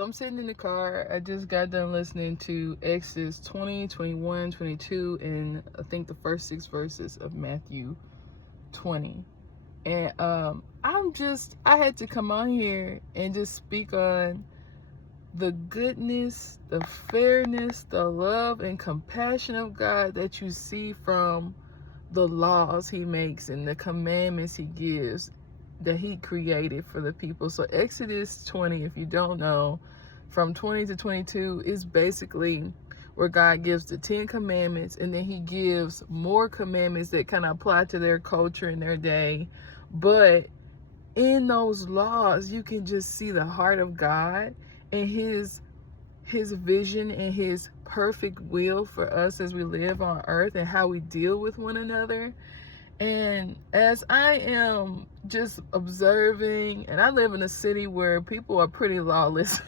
So I'm sitting in the car. I just got done listening to Exodus 20, 21, 22, and I think the first 6 verses of Matthew 20. And I had to come on here and just speak on the goodness, the fairness, the love and compassion of God that you see from the laws he makes and the commandments he gives that he created for the people. So Exodus 20, if you don't know, from 20 to 22 is basically where God gives the 10 commandments, and then he gives more commandments that kind of apply to their culture and their day. But in those laws, you can just see the heart of God and his vision and his perfect will for us as we live on earth and how we deal with one another. And as I am just observing, and I live in a city where people are pretty lawless.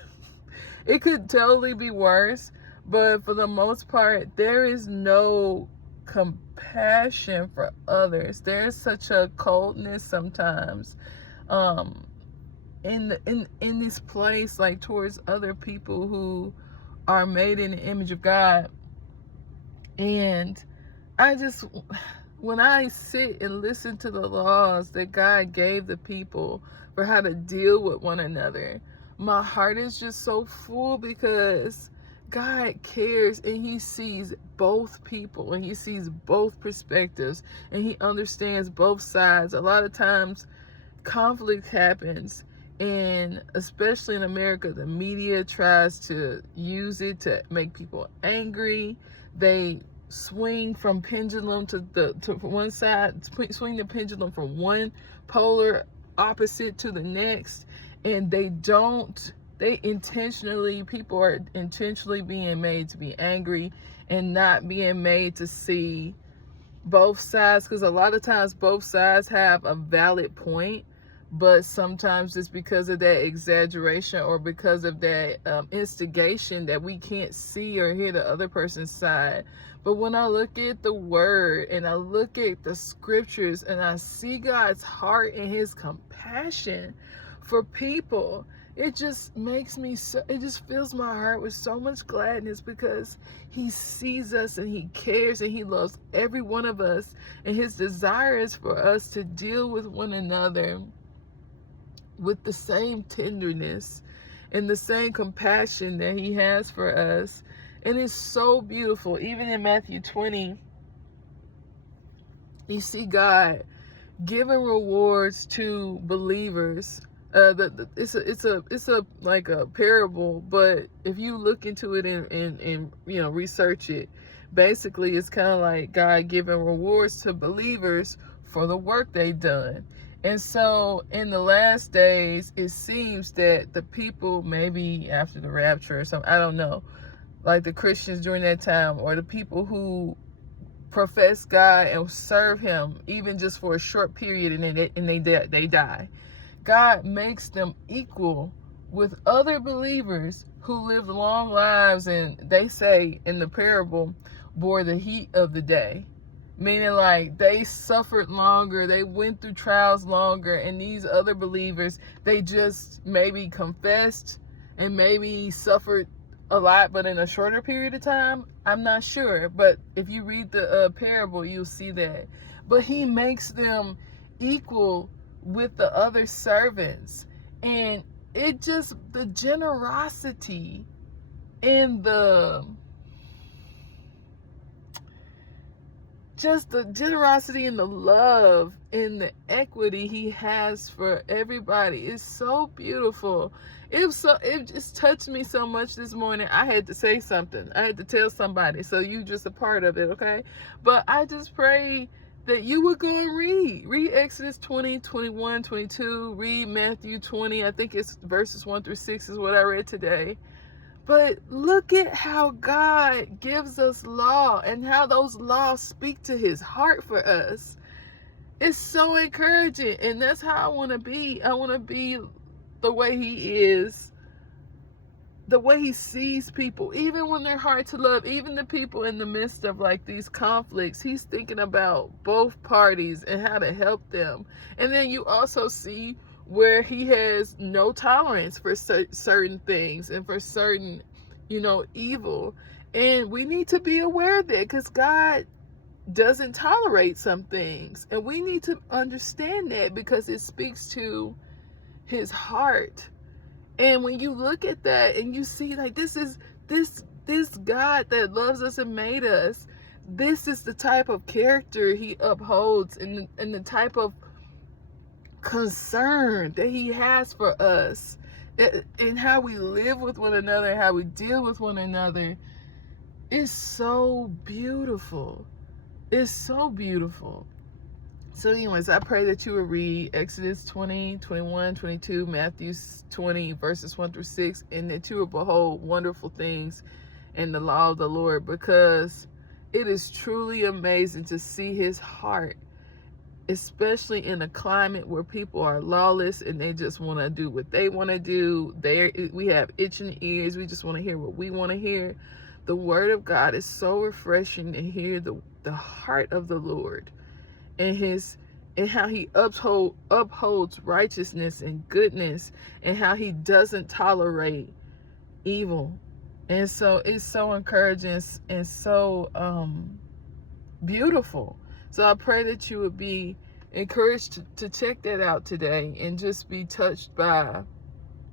It could totally be worse, but for the most part, there is no compassion for others. There's such a coldness sometimes in this place, like towards other people who are made in the image of God. And when I sit and listen to the laws that God gave the people for how to deal with one another, my heart is just so full, because God cares and he sees both people and he sees both perspectives and he understands both sides. A lot of times conflict happens, and especially in America, the media tries to use it to make people angry. They swing from pendulum to one side, swing the pendulum from one polar opposite to the next, and people are intentionally being made to be angry and not being made to see both sides, because a lot of times both sides have a valid point, but sometimes it's because of that exaggeration or because of that instigation that we can't see or hear the other person's side. But when I look at the word and I look at the scriptures and I see God's heart and his compassion for people, it just it just fills my heart with so much gladness, because he sees us and he cares and he loves every one of us, and his desire is for us to deal with one another with the same tenderness and the same compassion that he has for us. And it's so beautiful. Even in Matthew 20, you see God giving rewards to believers. It's a like a parable, but if you look into it and research it, basically it's kind of like God giving rewards to believers for the work they've done. And so in the last days, it seems that the people, maybe after the rapture or something, I don't know, like the Christians during that time, or the people who profess God and serve him even just for a short period, and they die. God makes them equal with other believers who lived long lives, and they say in the parable, bore the heat of the day. Meaning, like, they suffered longer, they went through trials longer, and these other believers, they just maybe confessed and maybe suffered a lot, but in a shorter period of time. I'm not sure, but if you read the parable, you'll see that. But he makes them equal with the other servants, and the generosity and the love and the equity he has for everybody is so beautiful. It just touched me so much this morning. I had to say something. I had to tell somebody. So you just a part of it, okay? But I just pray that you would go and read Exodus 20, 21, 22, read Matthew 20. I think it's verses 1 through 6 is what I read today. But look at how God gives us law and how those laws speak to his heart for us. It's so encouraging, and that's how I want to be. I want to be the way he is, the way he sees people, even when they're hard to love, even the people in the midst of like these conflicts. He's thinking about both parties and how to help them. And then you also see where he has no tolerance for certain things and for certain, evil. And we need to be aware of that, because God doesn't tolerate some things. And we need to understand that, because it speaks to his heart. And when you look at that and you see, like, this God that loves us and made us, this is the type of character he upholds, and the type of concern that he has for us, and how we live with one another, how we deal with one another, is so beautiful. It's so beautiful. So anyways, I pray that you will read Exodus 20, 21, 22, Matthew 20, verses 1 through 6, and that you will behold wonderful things in the law of the Lord, because it is truly amazing to see his heart, especially in a climate where people are lawless and they just want to do what they want to do. We have itching ears. We just want to hear what we want to hear. The word of God is so refreshing to hear the heart of the Lord, and how he upholds righteousness and goodness, and how he doesn't tolerate evil. And so it's so encouraging and so beautiful. So I pray that you would be encouraged to check that out today, and just be touched by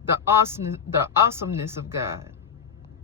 the awesomeness of God.